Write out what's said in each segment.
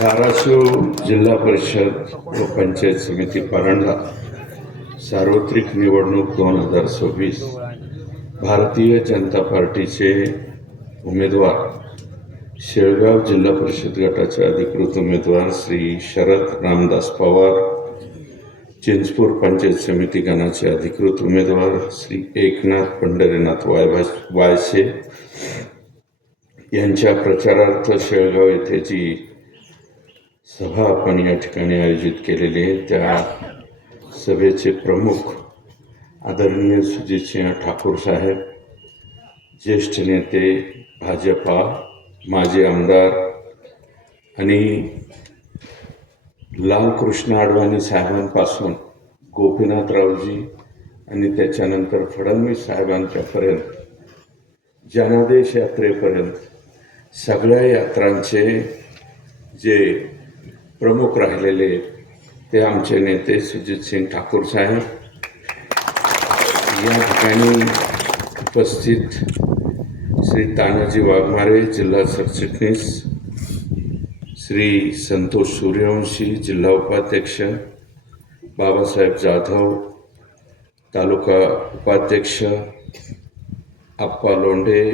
धाराशिव जिल्हा परिषद व पंचायत समिती परांडा सार्वत्रिक निवडणूक 2026 भारतीय जनता पार्टीचे उमेदवार शेळगाव जिल्हा परिषद गटाचे अधिकृत उमेदवार श्री शरद रामदास पवार, चिंचपूर पंचायत समिती गणाचे अधिकृत उमेदवार श्री एकनाथ पंढरीनाथ वायसे यांच्या प्रचारार्थ शेळगाव येथे जी सभा आपण या ठिकाणी आयोजित केलेली आहे, त्या सभेचे प्रमुख आदरणीय सुजितसिंह ठाकूर साहेब, ज्येष्ठ नेते भाजपा, माजी आमदार आणि लालकृष्ण अडवाणी साहेबांपासून गोपीनाथरावजी आणि त्याच्यानंतर फडणवीस साहेबांच्यापर्यंत जनादेश यात्रेपर्यंत सगळ्या यात्रांचे जे प्रमुख राहिलेले ते आमचे नेते सुजितसिंह ठाकूर साहेब. या ठिकाणी उपस्थित श्री तानाजी वाघमारे जिल्हा सरचिटणीस, श्री संतोष सूर्यवंशी जिल्हा उपाध्यक्ष, बाबासाहेब जाधव तालुका उपाध्यक्ष, आप्पा लोंढे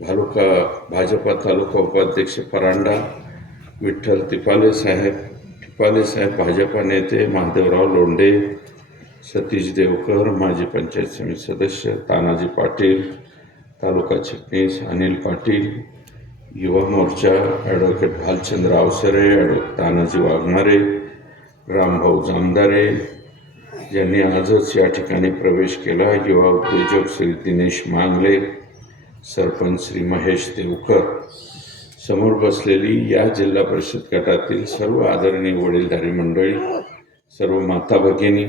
भाजपा तालुका उपाध्यक्ष परांडा, विठ्ठल टिपाले साहेब भाजपा नेते, महादेवराव लोंढे, सतीश देवकर माजी पंचायत समिती सदस्य, तानाजी पाटील तालुका चिटणीस, अनिल पाटील युवा मोर्चा, ॲडव्होकेट भालचंद्र अवसरे, ॲडव्होकेट तानाजी वाघमारे, रामभाऊ जामदारे यांनी आजच या ठिकाणी प्रवेश केला, युवा उद्योजक श्री दिनेश मांगले, सरपंच श्री महेश देवकर. समोर बसलेली या जिल्हा परिषद गटातील सर्व आदरणीय वडीलधारी मंडळी, सर्व माता भगिनी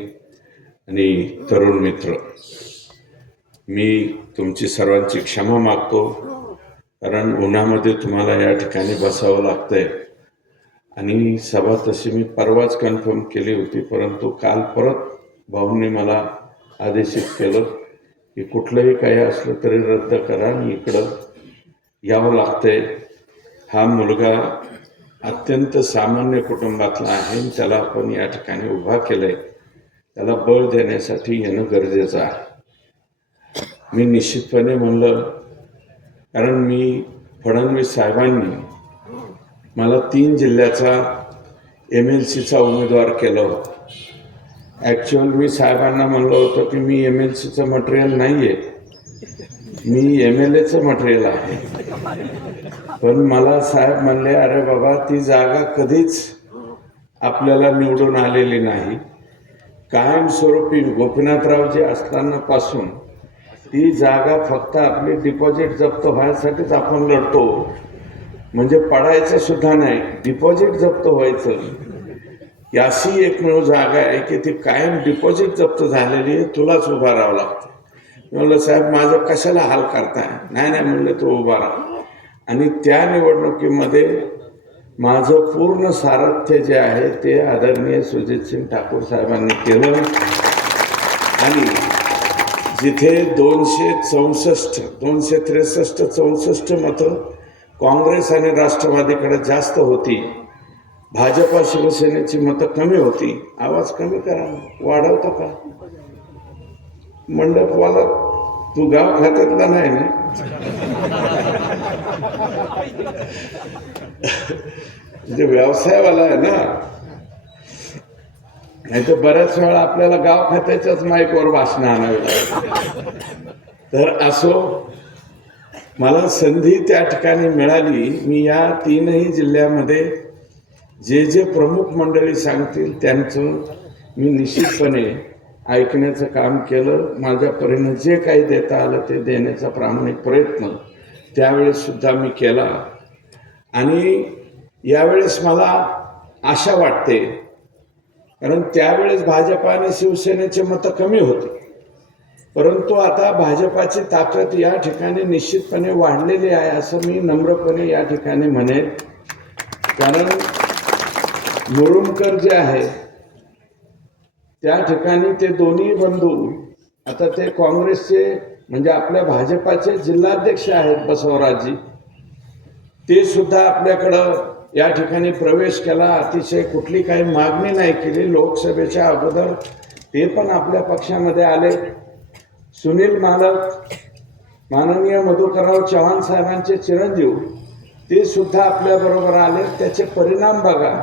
आणि तरुण मित्र, मी तुमची सर्वांची क्षमा मागतो, कारण उन्हामध्ये तुम्हाला या ठिकाणी बसावं लागतंय. आणि सभा तशी मी परवाच कन्फर्म केली होती, परंतु काल परत भाऊंनी मला आदेशित केलं की कुठलंही काही असलं तरी रद्द करा आणि इकडं यावं लागतंय. हा मुलगा अत्यंत सामान्य कुटुंबातला आहे, त्याला आपण या ठिकाणी उभा केलं आहे, त्याला बळ देण्यासाठी येणं गरजेचं आहे. मी निश्चितपणे म्हणलं, कारण मी फडणवीस साहेबांनी मला 3 जिल्ह्याचा MLCचा उमेदवार केलं होतं. ॲक्च्युअल मी साहेबांना म्हणलं होतं की मी MLCचं मटेरियल नाही आहे, मी MLAचं मटेरियल आहे. पण मला साहेब म्हणले, अरे बाबा, ती जागा कधीच आपल्याला निवडून आलेली नाही. कायमस्वरूपी गोपीनाथरावजी असतानापासून ती जागा फक्त आपली डिपॉझिट जप्त व्हायसाठीच आपण लढतो, म्हणजे पडायचं सुद्धा नाही, डिपॉझिट जप्त व्हायचं. अशी एकमेव जागा आहे की ती कायम डिपॉझिट जप्त झालेली आहे, तुलाच उभा राहावं लागतं. म्हणलं, साहेब माझं कशाला हाल करताय? नाही म्हणलं, तो उभा राहा. आणि त्या निवडणुकीमध्ये माझं पूर्ण सारथ्य जे आहे ते आदरणीय सुजितसिंह ठाकूर साहेबांनी केलं. आणि जिथे 263-64 मतं काँग्रेस आणि राष्ट्रवादीकडे जास्त होती, भाजपा शिवसेनेची मतं कमी होती. आवाज कमी करा, वाढवतो का मंडपवाला? तू गाव खात्यातला नाही ना? म्हणजे व्यवसायवाला आहे ना, नाही तर बऱ्याच वेळा आपल्याला गाव खात्याच्याच माईकवर भाषण आणावी लागतात. तर असो, मला संधी त्या ठिकाणी मिळाली. मी या 3ही जिल्ह्यामध्ये जे जे प्रमुख मंडळी सांगतील त्यांचं मी निश्चितपणे ऐकण्याचं काम केलं. माझ्या परीने जे काही देता आलं ते देण्याचा प्रामाणिक प्रयत्न त्यावेळेससुद्धा मी केला. आणि यावेळेस मला आशा वाटते, कारण त्यावेळेस भाजपा आणि शिवसेनेचे मतं कमी होते, परंतु आता भाजपाची ताकद या ठिकाणी निश्चितपणे वाढलेली आहे असं मी नम्रपणे या ठिकाणी म्हणेन. कारण मुरुमकर जे आहे त्या ठिकाणी ते दोन्ही बंधू आता ते काँग्रेसचे म्हणजे आपल्या भाजपाचे जिल्हाध्यक्ष आहेत बसवराजजी, ते सुद्धा आपल्याकडं या ठिकाणी प्रवेश केला, अतिशय कुठली काही मागणी नाही केली. लोकसभेच्या अगोदर ते पण आपल्या पक्षामध्ये आले. सुनील मालक, माननीय मधुकरराव चव्हाण साहेबांचे चिरंजीव, ते सुद्धा आपल्याबरोबर आले. त्याचे परिणाम बघा.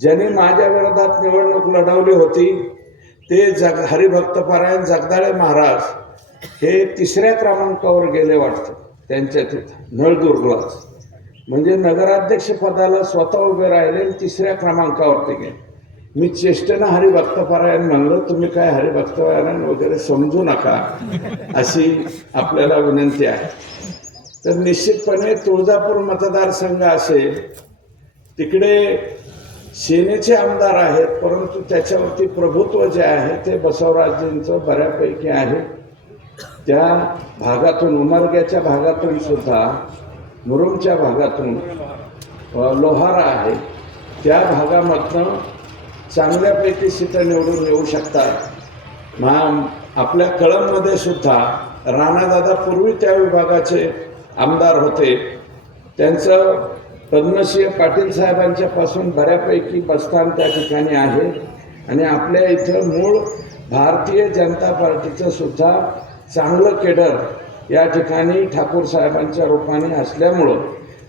ज्यांनी माझ्या विरोधात निवडणूक लढवली होती ते हरिभक्तपरायण जगदाळे महाराज हे 3ऱ्या क्रमांकावर गेले वाटतं त्यांच्या तिथं नळदुर्गलाच. म्हणजे नगराध्यक्ष पदाला स्वतः उभे राहिले आणि 3ऱ्या क्रमांकावरती गेले. मी चेष्टेनं हरिभक्तपरायण म्हणलं, तुम्ही काय हरिभक्तपरायण वगैरे समजू नका अशी आपल्याला विनंती आहे. तर निश्चितपणे तुळजापूर मतदारसंघ असेल, तिकडे सेनेचे आमदार आहेत, परंतु त्याच्यावरती प्रभुत्व जे आहे ते बसवराजजींचं बऱ्यापैकी आहे. त्या भागातून, उमरग्याच्या भागातून सुद्धा, मुरुमच्या भागातून लोहारा आहे, त्या भागामधनं चांगल्यापैकी सीटं निवडून येऊ शकतात. आपल्या कळंबमध्ये सुद्धा राणादादा पूर्वी त्या विभागाचे आमदार होते. त्यांचं पद्मसिंह पाटील साहेबांच्यापासून बऱ्यापैकी बस्तान त्या ठिकाणी आहे. आणि आपल्या इथं मूळ भारतीय जनता पार्टीचं सुद्धा चांगलं केडर या ठिकाणी ठाकूर साहेबांच्या रूपाने असल्यामुळं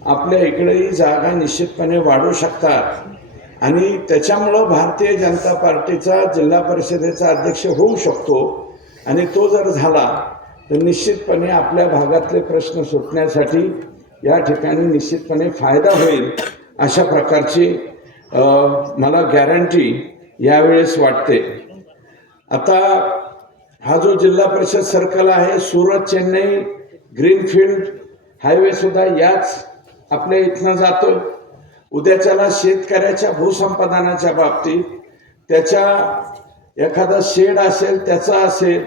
आपल्या इकडेही जागा निश्चितपणे वाढू शकतात. आणि त्याच्यामुळं भारतीय जनता पार्टीचा जिल्हा परिषदेचा अध्यक्ष होऊ शकतो. आणि तो जर झाला तर निश्चितपणे आपल्या भागातले प्रश्न सुटण्यासाठी या ठिकाणी निश्चितपणे फायदा होईल, अशा प्रकारची मला गॅरंटी यावेळेस वाटते. आता हा जो जिल्हा परिषद सर्कल आहे, सुरत चेन्नई ग्रीनफील्ड हायवेसुद्धा याच आपल्या इथनं जातो. उद्याच्याला शेतकऱ्याच्या भूसंपादनाच्या बाबतीत त्याच्या एखादा शेड असेल, त्याचा असेल,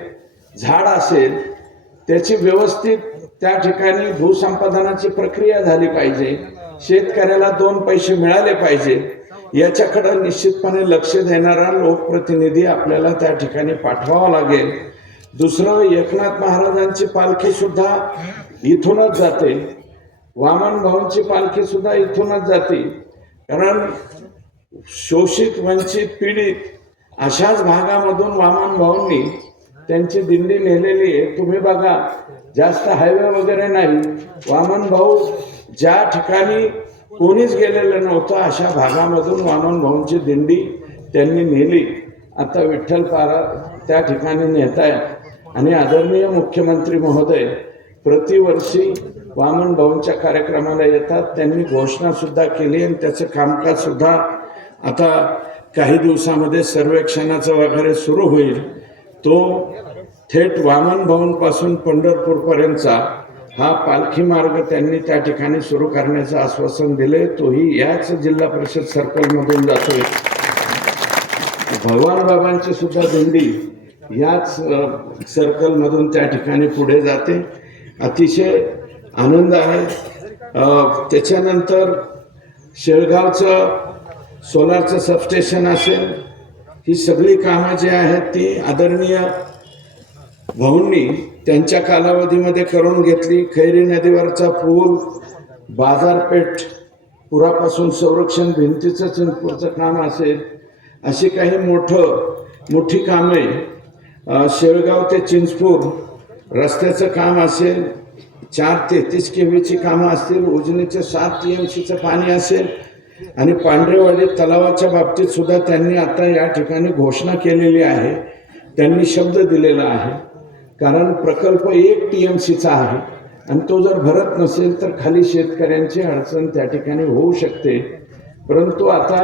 झाड असेल, त्याची व्यवस्थित त्या ठिकाणी भूसंपादनाची प्रक्रिया झाली पाहिजे. शेतकऱ्याला 2 पैसे मिळाले पाहिजे. याच्याकडे निश्चितपणे लक्ष देणारा लोकप्रतिनिधी आपल्याला त्या ठिकाणी पाठवावा लागेल. दुसरं, एकनाथ महाराजांची पालखी सुद्धा इथूनच जाते, वामन भाऊंची पालखी सुद्धा इथूनच जाते. कारण शोषित, वंचित, पीडित अशाच भागामधून वामन भाऊंनी त्यांची दिंडी नेलेली आहे. तुम्ही बघा, जास्त हायवे वगैरे नाही. वामन भाऊ ज्या ठिकाणी कोणीच गेलेलं नव्हतं अशा भागामधून वामन भाऊंची दिंडी त्यांनी नेली. आता विठ्ठलपारा त्या ठिकाणी नेत आहेत. आणि आदरणीय मुख्यमंत्री महोदय प्रतिवर्षी वामन भाऊंच्या कार्यक्रमाला येतात. त्यांनी घोषणासुद्धा केली आणि त्याचं कामकाजसुद्धा आता काही दिवसामध्ये सर्वेक्षणाचं वगैरे सुरू होईल. तो थेट वामन भाऊंपासून पंढरपूरपर्यंतचा हा पालखी मार्ग त्यांनी त्या ठिकाणी सुरू करण्याचं आश्वासन दिले. तोही याच जिल्हा परिषद सर्कलमधून जातोय. भगवान बाबांची सुद्धा दिंडी याच सर्कलमधून त्या ठिकाणी पुढे जाते. अतिशय आनंद आहे. त्याच्यानंतर शेळगावचं सोलारचं सबस्टेशन असेल, ही सगळी कामं जी आहेत ती आदरणीय भाऊंनी त्यांच्या कालावधीमध्ये करून घेतली. खैरी नदीवरचा पूल, बाजारपेठ, पुरापासून संरक्षण भिंतीचं चिंचपूरचं काम असेल, अशी काही मोठी कामे, शेळगाव ते चिंचपूर रस्त्याचं काम असेल, 433 केव्हीची कामं असतील, उजनीचे 7 TMCचं पाणी असेल, आणि पांढरेवाडी तलावाच्या बाबतीत सुद्धा त्यांनी आता या ठिकाणी घोषणा केलेली आहे. त्यांनी शब्द दिलेला आहे. कारण प्रकल्प 1 TMCचा आहे आणि तो जर भरत नसेल तर खाली शेतकऱ्यांची अडचण त्या ठिकाणी होऊ शकते. परंतु आता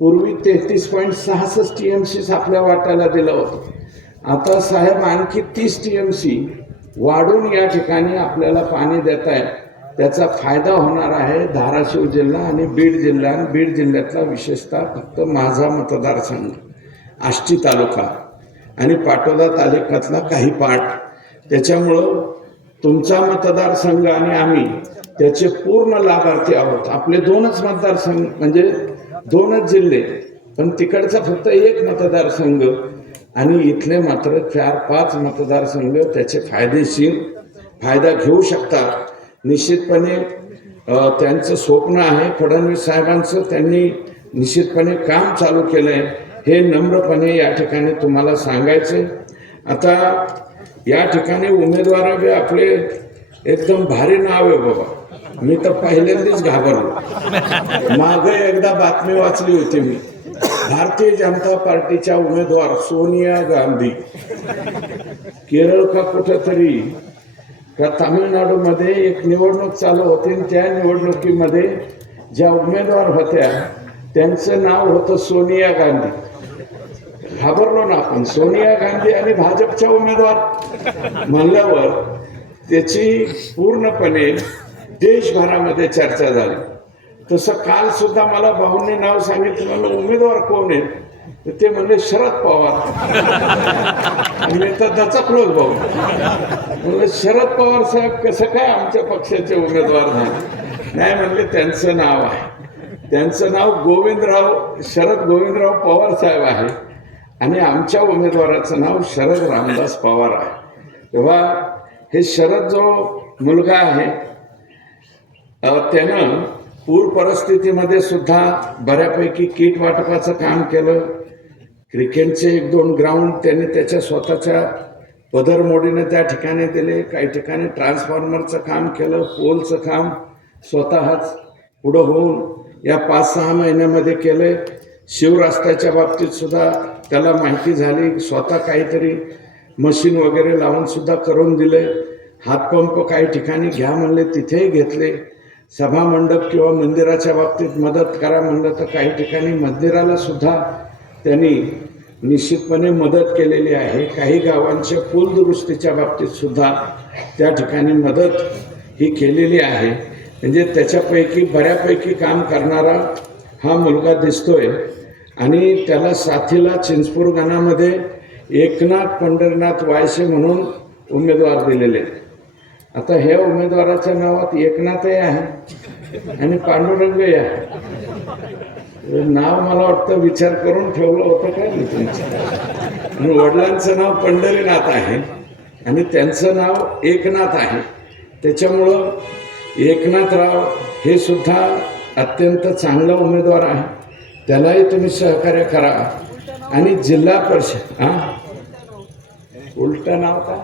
पूर्वी 33.66 TMC आपल्या वाट्याला दिलं होतं. आता साहेब आणखी 30 TMC वाढून या ठिकाणी आपल्याला पाणी देत आहेत. त्याचा फायदा होणार आहे धाराशिव जिल्हा आणि बीड जिल्हा. बीड जिल्ह्यातला विशेषतः फक्त माझा मतदारसंघ आष्टी तालुका आणि पाटोदा तालुक्यातला काही पाट. त्याच्यामुळं तुमचा मतदारसंघ आणि आम्ही त्याचे पूर्ण लाभार्थी आहोत. आपले 2च मतदारसंघ म्हणजे 2च जिल्हे, पण तिकडचा फक्त 1 मतदारसंघ आणि इथले मात्र 4-5 मतदारसंघ त्याचे फायदेशीर फायदा घेऊ शकतात. निश्चितपणे त्यांचं स्वप्न आहे फडणवीस साहेबांचं. त्यांनी निश्चितपणे काम चालू केलं आहे, हे नम्रपणे या ठिकाणी तुम्हाला सांगायचं. आता या ठिकाणी उमेदवार बी आपले एकदम भारी नाव आहे बाबा. मी तर पहिल्यांदाच घाबरलो. मागे एकदा बातमी वाचली होती मी, भारतीय जनता पार्टीच्या उमेदवार सोनिया गांधी केरळ का कुठंतरी का तामिळनाडूमध्ये एक निवडणूक चालू होती, त्या निवडणुकीमध्ये ज्या उमेदवार होत्या त्यांचं नाव होतं सोनिया गांधी. घाबरलो ना आपण. सोनिया गांधी आणि भाजपच्या उमेदवार म्हणल्यावर त्याची पूर्णपणे देशभरामध्ये चर्चा झाली. तसं काल सुद्धा मला भाऊंनी नाव सांगितलं, म्हणलं उमेदवार कोण आहेत, तर ते म्हणले शरद पवार. आणि तर दचकलोच भाऊ. म्हणलं शरद पवार साहेब कसं काय आमच्या पक्षाचे उमेदवार झाले? नाही म्हणले त्यांचं नाव आहे, त्यांचं नाव शरद गोविंदराव पवार साहेब आहे आणि आमच्या उमेदवाराचं नाव शरद रामदास पवार आहे. तेव्हा हे शरद जो मुलगा आहे त्यानं पूर परिस्थितीमध्ये सुद्धा बऱ्यापैकी किट वाटपाचं काम केलं. क्रिकेटचे 1-2 ग्राउंड त्यांनी त्याच्या स्वतःच्या पदरमोडीने त्या ठिकाणी दिले. काही ठिकाणी ट्रान्सफॉर्मरचं काम केलं, पोलचं काम स्वतःच पुढं होऊन या 5-6 महिन्यामध्ये केले. शिवराष्ट्राच्या बाबतीत सुद्धा त्याला माहिती झाली, स्वतः काहीतरी मशीन वगैरे लावून सुद्धा करून दिले. हातपंप काही ठिकाणी घ्या म्हणले तिथेही घेतले. सभामंडप किंवा मंदिराच्या बाबतीत मदत करा म्हणलं तर काही ठिकाणी मंदिराला सुद्धा त्यांनी निश्चितपणे मदत केलेली आहे. काही गावांच्या पूल दुरुस्तीच्या बाबतीत सुद्धा त्या ठिकाणी मदत ही केलेली आहे. म्हणजे त्याच्यापैकी बऱ्यापैकी काम करणारा हा मुलगा दिसतोय. आणि त्याला साथीला चिंचपूर गणामध्ये एकनाथ पंढरीनाथ वायसे म्हणून उमेदवार दिलेले आहेत. आता ह्या उमेदवाराच्या नावात एकनाथही आहे आणि पांडुरंगही आहे. नाव मला वाटतं विचार करून ठेवलं होतं काय मी तुमचं. आणि वडिलांचं नाव पंढरीनाथ आहे आणि त्यांचं नाव एकनाथ आहे. त्याच्यामुळं एकनाथराव हे सुद्धा अत्यंत चांगला उमेदवार आहे. त्यालाही तुम्ही सहकार्य करा. आणि जिल्हा परिषद उलटा नाव का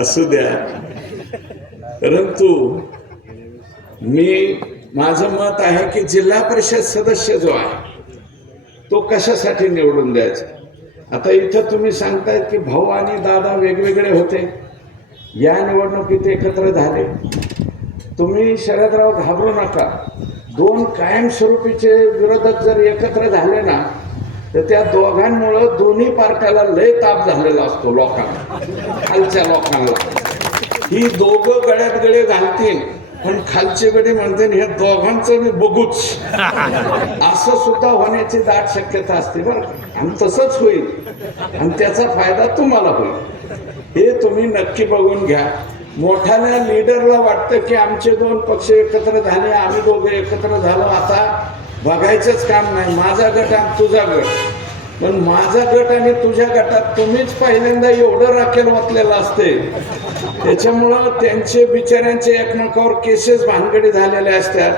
असू द्या, परंतु माझं मत आहे की जिल्हा परिषद सदस्य जो आहे तो कशासाठी निवडून द्यायचा. आता इथं तुम्ही सांगतायत की भाऊ आणि दादा वेगवेगळे होते, या निवडणुकीत एकत्र झाले. तुम्ही शरदराव घाबरू नका. 2 कायमस्वरूपीचे विरोधक जर एकत्र झाले ना तर त्या दोघांमुळं दोन्ही पार्ट्याला लय ताप झालेला असतो लोकांना, खालच्या लोकांना. ही दोघं गळ्यात गळे घालतील पण खालचे गडे म्हणते हे दोघांचं मी बघूच असं सुद्धा होण्याची दाट शक्यता असते बरं. आणि तसंच होईल आणि त्याचा फायदा तुम्हाला होईल, हे तुम्ही नक्की बघून घ्या. मोठ्याल्या लीडरला वाटतं की आमचे 2 पक्ष एकत्र झाले, आम्ही दोघे एकत्र झालो, आता बघायचंच काम नाही, माझा गट आणि तुझा गट. पण माझा गट आणि तुझ्या गटात तुम्हीच पहिल्यांदा एवढं राखेल वाचलेलं असते. त्याच्यामुळं त्यांचे बिचाऱ्यांचे एकमेकावर केसेस भानगडी झालेले असतात.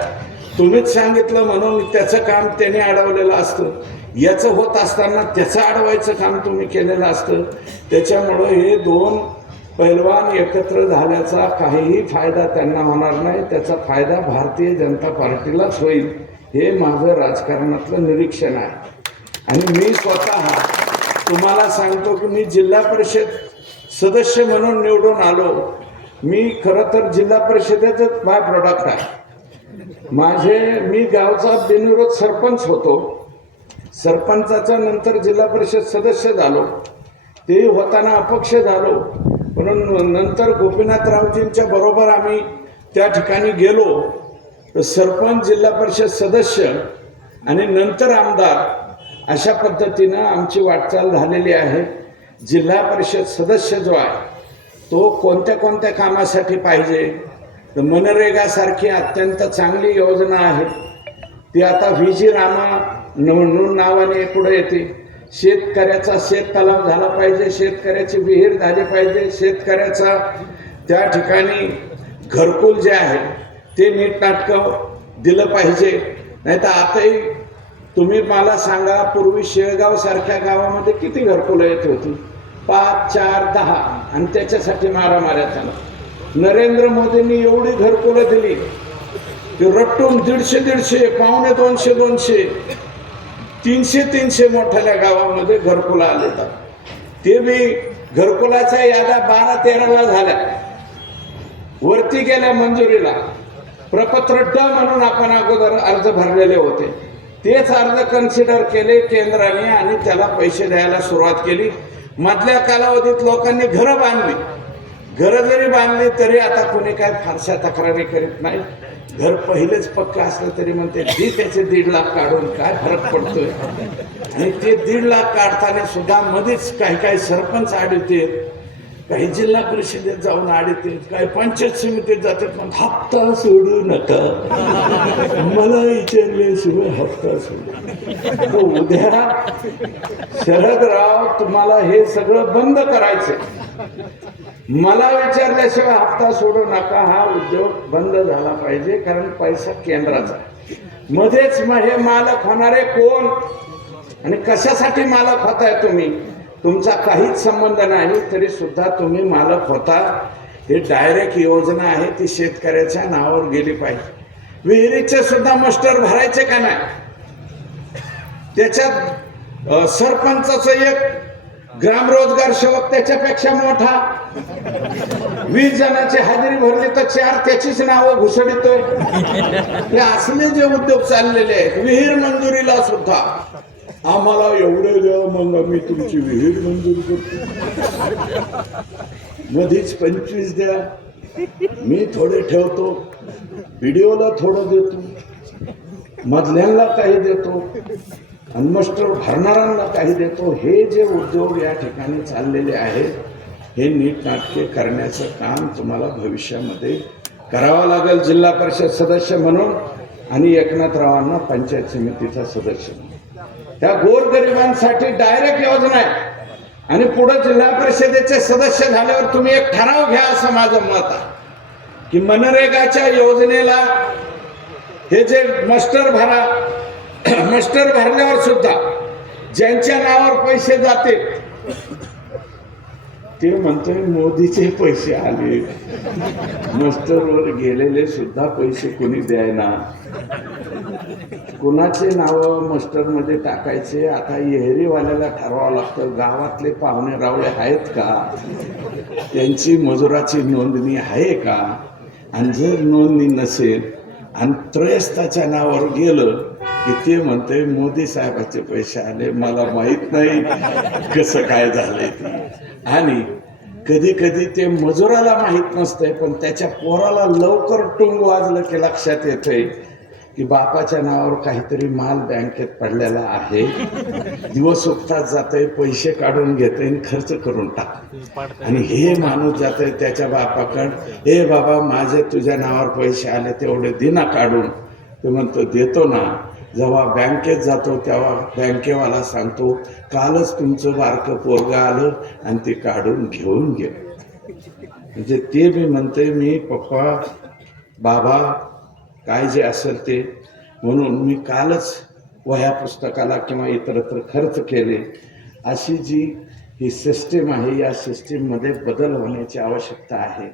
तुम्हीच सांगितलं म्हणून त्याचं काम त्याने अडवलेलं असतं, याचं होत असताना त्याचं अडवायचं काम तुम्ही केलेलं असतं. त्याच्यामुळं हे 2 पैलवान एकत्र झाल्याचा काहीही फायदा त्यांना होणार नाही. त्याचा फायदा भारतीय जनता पार्टीलाच होईल, हे माझं राजकारणातलं निरीक्षण आहे. आणि मी स्वतः तुम्हाला सांगतो की मी जिल्हा परिषद सदस्य म्हणून निवडून आलो. मी खरं तर जिल्हा परिषदेचंच बाय प्रोडक्ट आहे. मी गावचा बिनविरोध सरपंच होतो. सरपंचाच्या नंतर जिल्हा परिषद सदस्य झालो. ते होताना अपक्ष झालो, म्हणून नंतर गोपीनाथरावजींच्या बरोबर आम्ही त्या ठिकाणी गेलो. तर सरपंच, जिल्हा परिषद सदस्य आणि नंतर आमदार अशा पद्धतीनं आमची वाटचाल झालेली आहे. जिल्हा परिषद सदस्य जो आहे तो कोणत्या कोणत्या कामासाठी पाहिजे, तर मनरेगासारखी अत्यंत चांगली योजना आहे ती आता VG रामा म्हणून नावाने पुढे येते. शेतकऱ्याचा शेततलाव झाला पाहिजे, शेतकऱ्याची विहीर झाली पाहिजे, शेतकऱ्याचा त्या ठिकाणी घरकुल जे आहे ते नीटनाटकं दिलं पाहिजे. नाही तर आताही तुम्ही मला सांगा, पूर्वी शेळगाव सारख्या गावामध्ये किती घरकुलं येत होती? 5, 4, 10, आणि त्याच्यासाठी मारामाऱ्या झाला. नरेंद्र मोदींनी एवढी घरकुलं दिली की रट्टून 150-150, पावणे 200-200, 300-300 मोठ्या गावामध्ये घरकुलं आले. ते बी घरकुलाच्या याद्या 12-13ला झाल्या, वरती गेल्या मंजुरीला. प्रपत्र ड म्हणून आपण अगोदर अर्ज भरलेले होते, तेच अर्ज कन्सिडर केले केंद्राने आणि त्याला पैसे द्यायला सुरुवात केली. मधल्या कालावधीत लोकांनी घरं बांधली. घरं जरी बांधली तरी आता कोणी काय फारशा तक्रारी करीत नाही. घर पहिलेच पक्क असलं तरी म्हणते त्याचे 1.5 लाख काढून काय फरक पडतोय. आणि ते 1.5 लाख काढताना सुद्धा मध्येच काही सरपंच आडते, काही जिल्हा परिषदेत जाऊन आडते, काही पंचायत समितीत जातात. पण हप्ता सोडू नका, मला विचारल्याशिवाय हप्ता सोडू. उद्या शरदराव तुम्हाला हे सगळं बंद करायचं. मला विचारल्याशिवाय हप्ता सोडू नका, हा उद्योग बंद झाला पाहिजे. कारण पैसा केंद्राचा. मध्येच हे मालक होणारे कोण आणि कशासाठी मालक होताय तुम्ही? तुमचा काहीच संबंध नाही तरी सुद्धा तुम्ही मालक होता. हे डायरेक्ट योजना आहे, ती शेतकऱ्याच्या नावावर गेली पाहिजे. विहिरीचे सुद्धा मस्टर भरायचे का नाही? त्याच्यात सरपंचाचं एक ग्रामरोजगार सेवक त्याच्यापेक्षा मोठा. 20 जणांची हजेरी भरली तर 4 त्याचीच नावं घुसडतोय. हे असले जे उद्योग चाललेले आहेत. विहीर मंजुरीला सुद्धा आम्हाला एवढे द्या, मग आम्ही तुमची विहीर मंजूर करतो. मध्येच 25 द्या, मी थोडे ठेवतो, व्हिडिओला थोडं देतो, मधल्यांना काही देतो, आणि मास्टर भरणाऱ्यांना काही देतो. हे जे उद्योग या ठिकाणी चाललेले आहेत, हे नीटनाटके करण्याचं काम तुम्हाला भविष्यामध्ये करावं लागेल. जिल्हा परिषद सदस्य म्हणून आणि एकनाथरावांना पंचायत समितीचा सदस्य म्हणून. त्या गोरगरिबांसाठी डायरेक्ट योजना आहे. आणि पुढे जिल्हा परिषदेचे सदस्य झाल्यावर तुम्ही एक ठराव घ्या, असं माझं मत आहे की मनरेगाच्या योजनेला हे जे मास्टर भरा, मास्टर भरल्यावर सुद्धा ज्यांच्या नावावर पैसे जाते ते म्हणतोय मोदीचे पैसे आले, मास्टरवर गेलेले सुद्धा पैसे कोणी द्यायना. कुणाचे नाव मास्टर मध्ये टाकायचे आता एहरीवाल्याला ठरवावं लागतं. गावातले पाहुणे रावळे आहेत का, त्यांची मजुराची नोंदणी आहे का? आणि जर नोंदणी नसेल आणि त्रयस्थाच्या नावावर गेलं की ते म्हणते मोदी साहेबाचे पैसे आले, मला माहित नाही कसं काय झालंय ते. आणि कधी कधी ते मजुराला माहित नसतंय, पण त्याच्या पोराला लवकर टुंग वाजलं की लक्षात येतंय की बापाच्या नावावर काहीतरी माल बँकेत पडलेला आहे. दिवस उगतात जातंय, पैसे काढून घेतंय आणि खर्च करून टाक. आणि हे माणूस जातंय त्याच्या बापाकडं, हे बाबा माझे तुझ्या नावावर पैसे आले तेवढे दिना काढून. तो म्हणतो देतो ना. जेव्हा बँकेत जातो तेव्हा बँकेवाला सांगतो कालच तुमचं बारकं पोरगं आलं आणि ते काढून घेऊन गेलं. म्हणजे ते मी म्हणते, मी पप्पा बाबा काय जे असेल ते, म्हणून मी कालच वह्या पुस्तकाला किंवा इतरत्र खर्च केले. अशी जी ही सिस्टीम आहे, या सिस्टीममध्ये बदल होण्याची आवश्यकता आहे.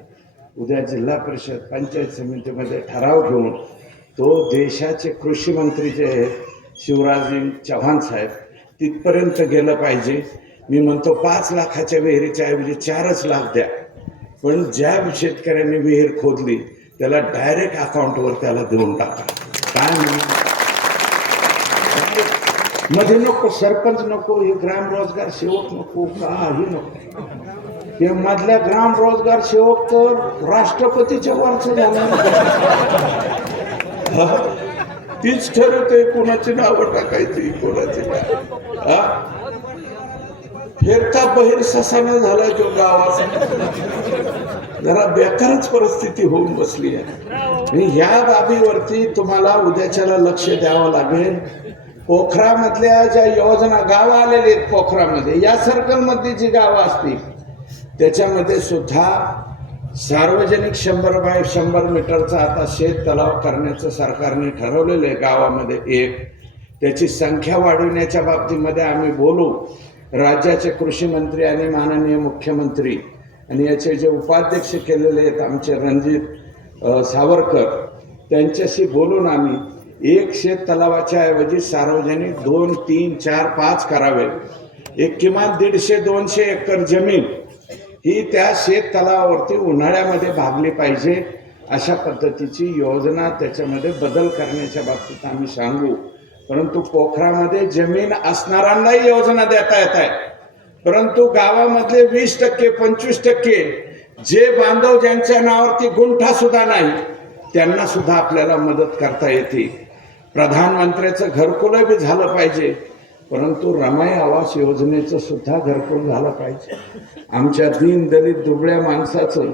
उद्या जिल्हा परिषद पंचायत समितीमध्ये ठराव घेऊन तो देशाचे कृषी मंत्री जे आहेत शिवराजजी चव्हाण साहेब तिथपर्यंत गेलं पाहिजे. मी म्हणतो 5 लाखाच्या विहिरीच्या ऐवजी 4च लाख द्या. पण ज्या शेतकऱ्यांनी विहीर खोदली त्याला डायरेक्ट अकाउंटवर त्याला देऊन टाका. काय म्हणून मध्ये नको, सरपंच नको, हे ग्राम रोजगार सेवक नको, काही नको. हे मधल्या ग्राम रोजगार सेवक तर राष्ट्रपतीच्या वरचं झालं. तीच ठरवते कोणाची नावं टाकायची, कोणाची नाही. फिरता बहिर ससाना झाला जो गावाचा. जरा बेकारच परिस्थिती होऊन बसली आहे. ह्या बाबीवरती तुम्हाला उद्याच्याला लक्ष द्यावं लागेल. पोखरामधल्या ज्या योजना गावं आलेली आहेत पोखरामध्ये, या सर्कलमधली जी गावं असतील त्याच्यामध्ये सुद्धा सार्वजनिक 100 बाय 100 मीटरचा आता शेत तलाव करण्याचं सरकारने ठरवलेलं आहे गावामध्ये एक. त्याची संख्या वाढवण्याच्या बाबतीमध्ये आम्ही बोलू. राज्याचे कृषी मंत्री आणि माननीय मुख्यमंत्री आणि याचे जे उपाध्यक्ष केलेले आहेत आमचे रणजित सावरकर, त्यांच्याशी बोलून आम्ही एक शेत तलावाच्या ऐवजी सार्वजनिक 2, 3, 4, 5 करावे. एक किमान 150-200 एकर जमीन ही त्या शेत तलावावरती उन्हाळ्यामध्ये भागली पाहिजे. अशा पद्धतीची योजना त्याच्यामध्ये बदल करण्याच्या बाबतीत आम्ही सांगू. परंतु पोखरामध्ये जमीन असणाऱ्यांनाही योजना देता येत आहे, परंतु गावामधले 20%, 25% जे बांधव ज्यांच्या नावावरती गुंठा सुद्धा नाही त्यांना सुद्धा आपल्याला मदत करता येते. प्रधानमंत्र्याचं घरकुल बी झालं पाहिजे, परंतु रमाई आवास योजनेचं सुद्धा घरकुल झालं पाहिजे. आमच्या दीन दलित दुबळ्या माणसाचं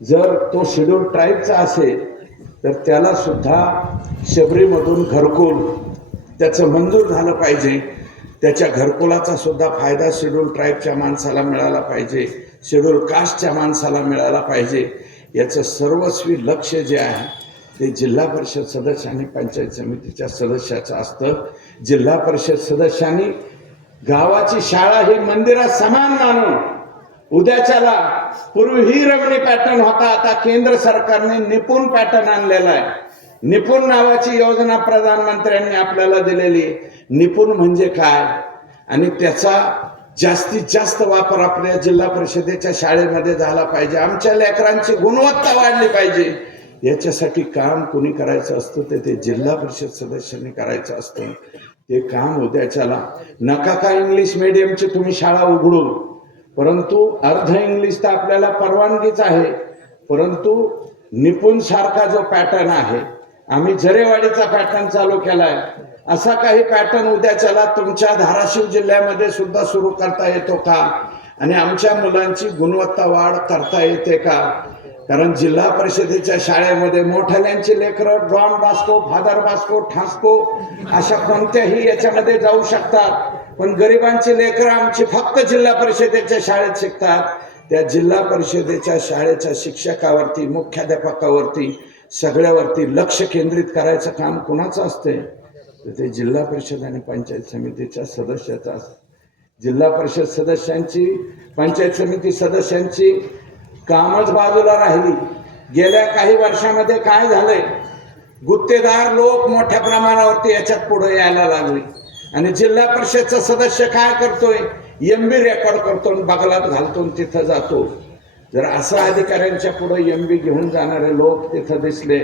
जर तो शेड्यूल ट्राईबचा असेल तर त्याला सुद्धा शबरीमधून घरकुल त्याचं मंजूर झालं पाहिजे. त्याच्या घरकुलाचा सुद्धा फायदा शेड्यूल ट्राईबच्या माणसाला मिळाला पाहिजे, शेड्यूल कास्टच्या माणसाला मिळाला पाहिजे. याचं सर्वस्वी लक्ष जे आहे ते जिल्हा परिषद सदस्य आणि पंचायत समितीच्या सदस्याचं असतं. जिल्हा परिषद सदस्यांनी गावाची शाळा ही मंदिरात समान मानून उद्याच्याला, पूर्वी ही रमणी पॅटर्न होता, आता केंद्र सरकारने निपुण पॅटर्न आणलेला आहे. निपुण नावाची योजना प्रधानमंत्र्यांनी आपल्याला दिलेली. निपुण म्हणजे काय आणि त्याचा जास्तीत जास्त वापर आपल्या जिल्हा परिषदेच्या शाळेमध्ये झाला पाहिजे. आमच्या लेकरांची गुणवत्ता वाढली पाहिजे. याच्यासाठी काम कोणी करायचं असतं ते जिल्हा परिषद सदस्यांनी करायचं असतं. ते काम उद्याच्याला नका का इंग्लिश मीडियमची तुम्ही शाळा उघडू, परंतु अर्ध इंग्लिश तर आपल्याला परवानगीच आहे, परंतु निपुण सारखा जो पॅटर्न आहे, आम्ही जरेवाडीचा पॅटर्न चालू केलाय, असा काही पॅटर्न उद्याच्याला तुमच्या धाराशिव जिल्ह्यामध्ये सुद्धा सुरू करता येतो का आणि आमच्या मुलांची गुणवत्ता वाढ करता येते का? कारण जिल्हा परिषदेच्या शाळेमध्ये मोठ्याल्यांची लेकरं डॉन बास्को, फादर बास्को, ठास्को अशा कोणत्याही याच्यामध्ये जाऊ शकतात, पण गरिबांची लेकरं आमची फक्त जिल्हा परिषदेच्या शाळेत शिकतात. त्या जिल्हा परिषदेच्या शाळेच्या शिक्षकावरती, मुख्याध्यापकावरती, सगळ्यावरती लक्ष केंद्रित करायचं काम कुणाचं असते तर ते जिल्हा परिषद आणि पंचायत समितीच्या सदस्याचं असतं. जिल्हा परिषद सदस्यांची, पंचायत समिती सदस्यांची कामच बाजूला राहिली. गेल्या काही वर्षामध्ये काय झालंय, गुत्तेदार लोक मोठ्या प्रमाणावरती याच्यात पुढे यायला लागले आणि जिल्हा परिषदचा सदस्य काय करतोय, MB रेकॉर्ड करतो, बगलात घालतो, तिथं जातो. जर असं अधिकाऱ्यांच्या पुढे MB घेऊन जाणारे लोक तिथं दिसले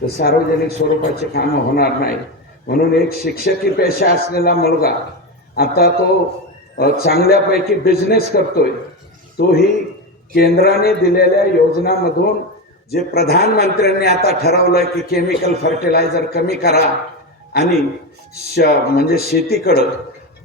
तर सार्वजनिक स्वरूपाची कामं होणार नाही. म्हणून एक शिक्षकी पेशा असलेला मुलगा आता तो चांगल्यापैकी बिझनेस करतोय. तोही केंद्राने दिलेल्या योजनांमधून जे प्रधानमंत्र्यांनी आता ठरवलंय की केमिकल फर्टिलायझर कमी करा आणि म्हणजे शेतीकडं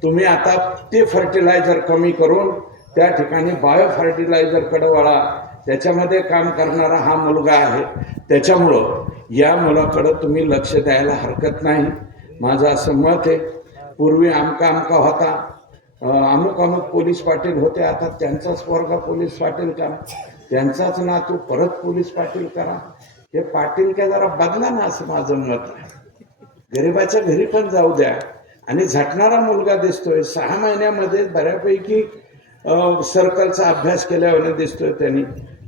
तुम्ही आता ते फर्टिलायझर कमी करून त्या ठिकाणी बायो फर्टिलायझरकडे वळा. त्याच्यामध्ये काम करणारा हा मुलगा आहे. त्याच्यामुळं या मुलाकडं तुम्ही लक्ष द्यायला हरकत नाही. माझं असं मत आहे, पूर्वी आमका होता, अमुक अमुक पोलीस पाटील होते, आता त्यांचाच वर्ग पोलीस पाटील करा, त्यांचाच नातू परत पोलीस पाटील करा. हे पाटील काय जरा बदला ना, असं माझं मत आहे. गरिबाच्या घरी पण जाऊ द्या. आणि झटणारा मुलगा दिसतोय, 6 महिन्यामध्ये बऱ्यापैकी सर्कलचा अभ्यास केल्यावर दिसतोय, त्यांनी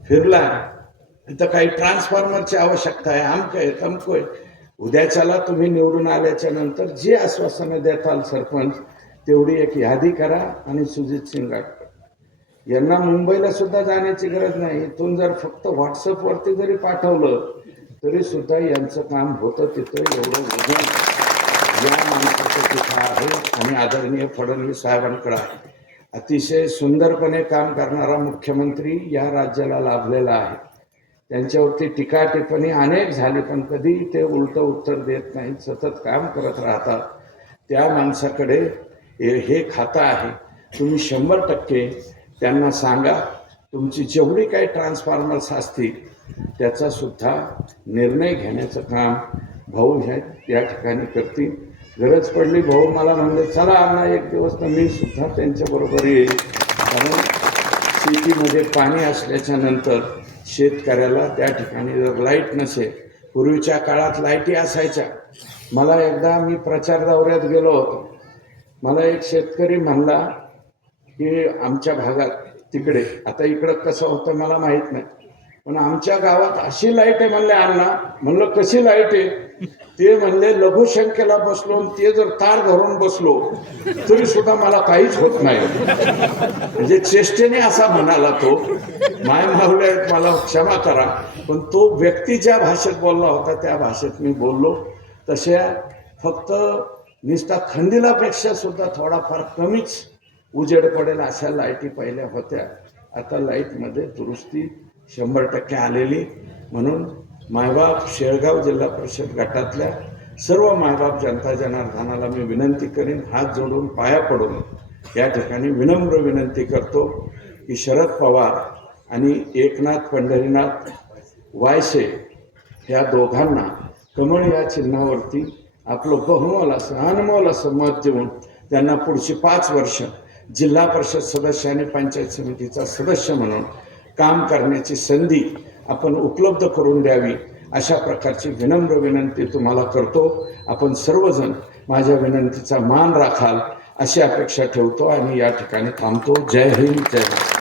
फिरला. इथं काही ट्रान्सफॉर्मरची आवश्यकता आहे, आमकंय तमकोय. उद्याच्याला तुम्ही निवडून आल्याच्या नंतर जी आश्वासनं देताल सरपंच, तेवढी एक यादी करा आणि सुजित सिंगाटकर यांना मुंबईला सुद्धा जाण्याची गरज नाही. इथून जर फक्त व्हॉट्सअपवरती जरी पाठवलं तरी सुद्धा यांचं काम होतं तिथं. एवढं वजन या माणसाचं तिथं आहे आणि आदरणीय फडणवीस साहेबांकडे आहे. अतिशय सुंदरपणे काम करणारा मुख्यमंत्री या राज्याला लाभलेला आहे. त्यांच्यावरती टीका टिप्पणी अनेक झाली, पण कधी ते उलटं उत्तर देत नाहीत, सतत काम करत राहतात. त्या माणसाकडे हे खातं आहे. तुम्ही 100% त्यांना सांगा, तुमची जेवढी काही ट्रान्सफॉर्मर्स असतील त्याचा सुद्धा निर्णय घेण्याचं काम भाऊ ह्या या ठिकाणी करतील. गरज पडली भाऊ मला म्हणले चला अण्णा एक दिवस, तर मी सुद्धा त्यांच्याबरोबर येईल. कारण शेतीमध्ये पाणी असल्याच्या नंतर शेतकऱ्याला त्या ठिकाणी जर लाईट नसेल, पूर्वीच्या काळात लाईटी असायच्या. मला एकदा मी प्रचार दौऱ्यात गेलो होतो, मला एक शेतकरी म्हणला की आमच्या भागात तिकडे, आता इकडं कसं होतं मला माहीत नाही, पण आमच्या गावात अशी लाईट आहे म्हणले. अण्णा म्हणलं कशी लाईट आहे? ते म्हणले लघुशंकेला बसलो आणि ते जर तार धरून बसलो तरी सुद्धा मला काहीच होत नाही. म्हणजे चेष्टेने असा म्हणाला तो. माय मावले मला क्षमा करा, पण तो व्यक्ती ज्या भाषेत बोलला होता त्या भाषेत मी बोललो. तशा फक्त निस्ता खंदिलापेक्षा सुद्धा थोडाफार कमीच उजेड पडेल अशा लाईटी पहिल्या होत्या. आता लाईटमध्ये दुरुस्ती 100% आलेली. म्हणून मायबाप शेळगाव जिल्हा परिषद गटातल्या सर्व मायबाप जनता जनार्दनाला मी विनंती करीन, हात जोडून पाया पडून या ठिकाणी विनम्र विनंती करतो की शरद पवार आणि एकनाथ पंढरीनाथ वायसे या दोघांना कमळ या चिन्हावरती आपलं बहुमोल असं अनमोल असं मत देऊन त्यांना पुढची 5 वर्ष जिल्हा परिषद सदस्य आणि पंचायत समितीचा सदस्य म्हणून काम करण्याची संधी आपण उपलब्ध करून द्यावी, अशा प्रकारची विनम्र विनंती तुम्हाला करतो. आपण सर्वजण माझ्या विनंतीचा मान राखाल अशी अपेक्षा ठेवतो आणि या ठिकाणी थांबतो. जय हिंद, जय भारत.